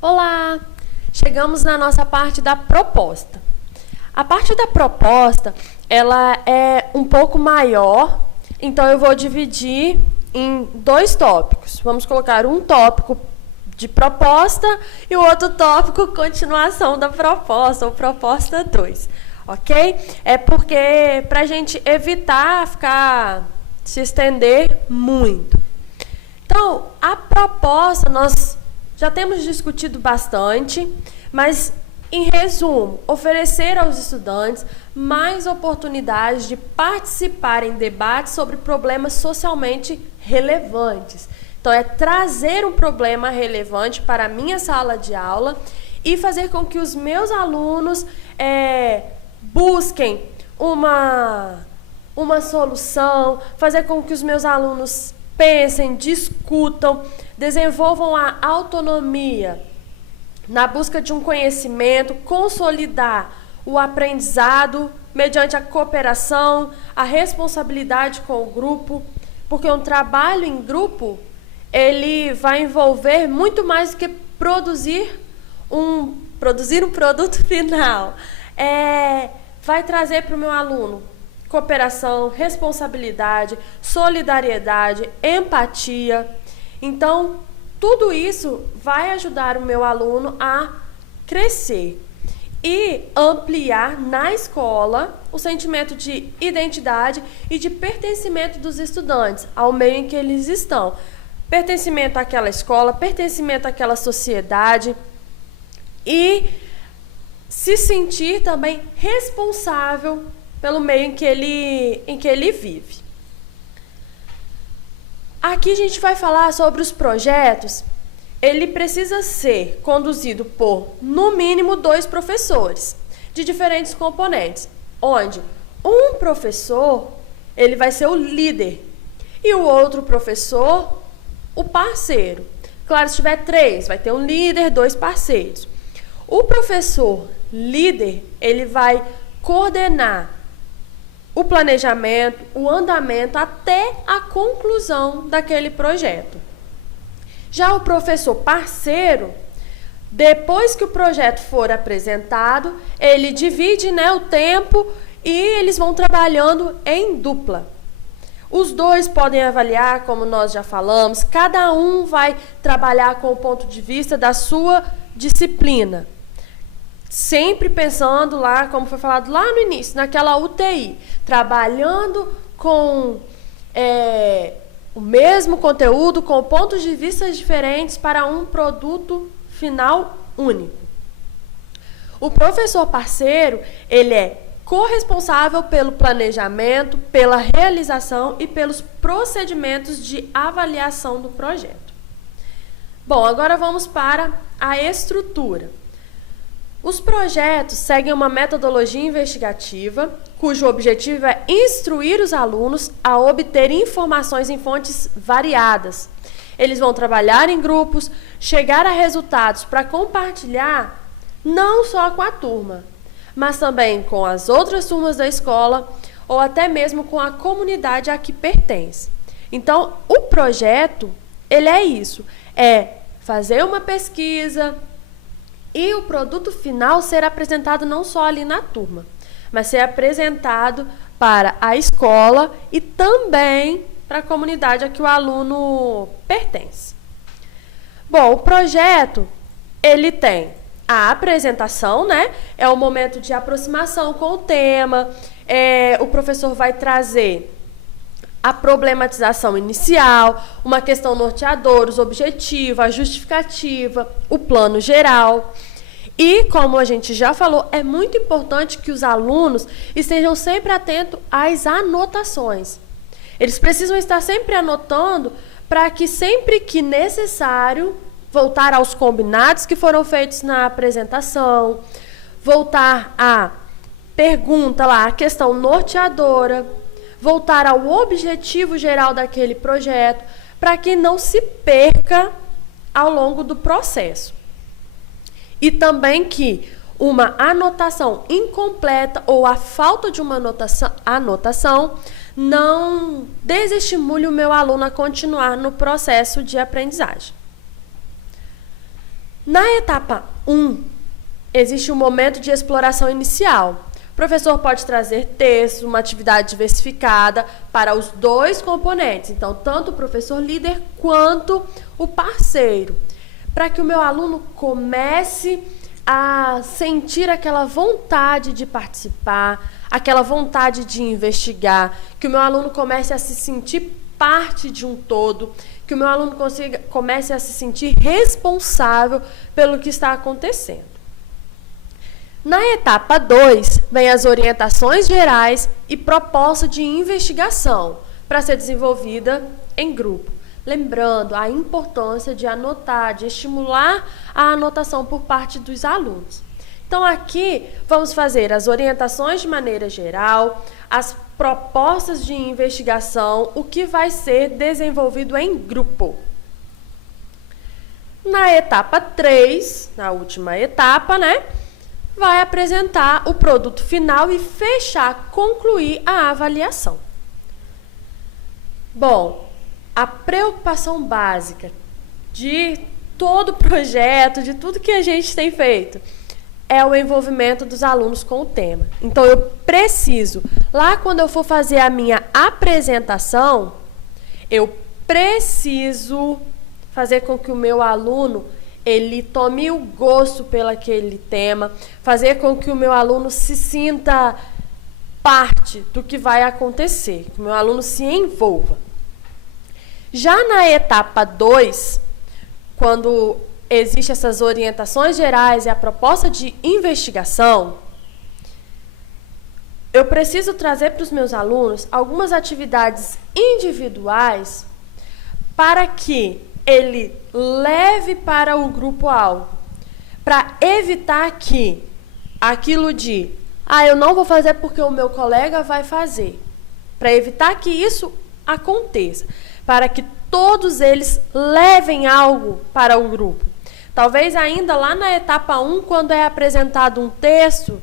Olá! Chegamos na nossa parte da proposta. A parte da proposta, ela é um pouco maior, então eu vou dividir em dois tópicos. Vamos colocar um tópico de proposta e o outro tópico continuação da proposta, ou proposta 2, ok? É porque, para a gente evitar se estender muito. Então, a proposta nós já temos discutido bastante, mas, em resumo, oferecer aos estudantes mais oportunidades de participar em debates sobre problemas socialmente relevantes. Então, é trazer um problema relevante para a minha sala de aula e fazer com que os meus alunos busquem uma solução, fazer com que os meus alunos pensem, discutam, desenvolvam a autonomia na busca de um conhecimento, consolidar o aprendizado mediante a cooperação, a responsabilidade com o grupo, porque um trabalho em grupo, ele vai envolver muito mais do que produzir um produto final. Vai trazer para o meu aluno cooperação, responsabilidade, solidariedade, empatia. Então, tudo isso vai ajudar o meu aluno a crescer e ampliar na escola o sentimento de identidade e de pertencimento dos estudantes ao meio em que eles estão. Pertencimento àquela escola, pertencimento àquela sociedade e se sentir também responsável pelo meio em que ele vive. Aqui a gente vai falar sobre os projetos. Ele precisa ser conduzido por, no mínimo, 2 professores de diferentes componentes, onde um professor ele vai ser o líder e o outro professor o parceiro. Claro, se tiver 3, vai ter um líder, 2 parceiros. O professor líder, ele vai coordenar o planejamento, o andamento até a conclusão daquele projeto. Já o professor parceiro, depois que o projeto for apresentado, ele divide, o tempo e eles vão trabalhando em dupla. Os 2 podem avaliar, como nós já falamos, cada um vai trabalhar com o ponto de vista da sua disciplina. Sempre pensando lá, como foi falado lá no início, naquela UTI, trabalhando com o mesmo conteúdo, com pontos de vista diferentes para um produto final único. O professor parceiro, ele é corresponsável pelo planejamento, pela realização e pelos procedimentos de avaliação do projeto. Bom, agora vamos para a estrutura. Os projetos seguem uma metodologia investigativa, cujo objetivo é instruir os alunos a obter informações em fontes variadas. Eles vão trabalhar em grupos, chegar a resultados para compartilhar não só com a turma, mas também com as outras turmas da escola ou até mesmo com a comunidade a que pertence. Então, o projeto, ele é isso, é fazer uma pesquisa e o produto final ser apresentado não só ali na turma, mas ser apresentado para a escola e também para a comunidade a que o aluno pertence. Bom, o projeto, ele tem a apresentação, é o momento de aproximação com o tema, o professor vai trazer a problematização inicial, uma questão norteadora, os objetivos, a justificativa, o plano geral. E, como a gente já falou, é muito importante que os alunos estejam sempre atentos às anotações. Eles precisam estar sempre anotando para que, sempre que necessário, voltar aos combinados que foram feitos na apresentação, voltar à pergunta lá, a questão norteadora, voltar ao objetivo geral daquele projeto, para que não se perca ao longo do processo. E também que uma anotação incompleta ou a falta de uma anotação não desestimule o meu aluno a continuar no processo de aprendizagem. Na etapa 1, existe um momento de exploração inicial. O professor pode trazer textos, uma atividade diversificada para os dois componentes, então tanto o professor líder quanto o parceiro, para que o meu aluno comece a sentir aquela vontade de participar, aquela vontade de investigar, que o meu aluno comece a se sentir parte de um todo, que o meu aluno comece a se sentir responsável pelo que está acontecendo. Na etapa 2, vem as orientações gerais e proposta de investigação para ser desenvolvida em grupo. Lembrando a importância de anotar, de estimular a anotação por parte dos alunos. Então, aqui vamos fazer as orientações de maneira geral, as propostas de investigação, o que vai ser desenvolvido em grupo. Na etapa 3, na última etapa, vai apresentar o produto final e fechar, concluir a avaliação. Bom, a preocupação básica de todo o projeto, de tudo que a gente tem feito, é o envolvimento dos alunos com o tema. Então, eu preciso, lá quando eu for fazer a minha apresentação, eu preciso fazer com que o meu aluno ele tome o gosto pelo aquele tema, fazer com que o meu aluno se sinta parte do que vai acontecer, que o meu aluno se envolva. Já na etapa 2, quando existem essas orientações gerais e a proposta de investigação, eu preciso trazer para os meus alunos algumas atividades individuais para que ele leve para o grupo-alvo, para evitar que aquilo de eu não vou fazer porque o meu colega vai fazer, para evitar que isso aconteça, para que todos eles levem algo para o grupo. Talvez ainda lá na etapa 1, quando é apresentado um texto,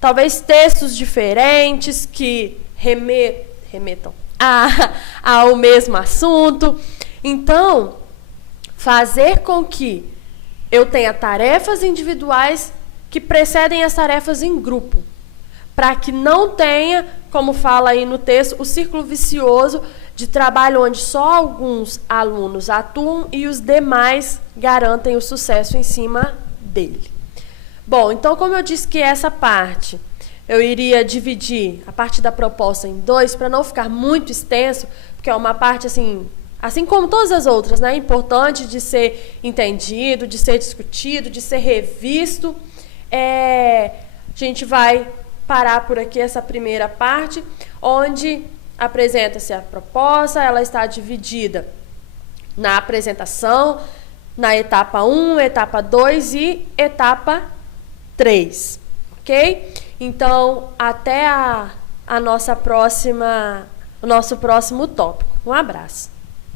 talvez textos diferentes que remetam ao mesmo assunto. Então, fazer com que eu tenha tarefas individuais que precedem as tarefas em grupo, para que não tenha, como fala aí no texto, o círculo vicioso de trabalho onde só alguns alunos atuam e os demais garantem o sucesso em cima dele. Bom, então como eu disse que essa parte eu iria dividir a parte da proposta em 2 para não ficar muito extenso, porque é uma parte assim como todas as outras, importante de ser entendido, de ser discutido, de ser revisto. A gente vai parar por aqui essa primeira parte, onde apresenta-se a proposta, ela está dividida na apresentação, na etapa 1, etapa 2 e etapa 3, ok? Então, até o nosso próximo tópico. Um abraço.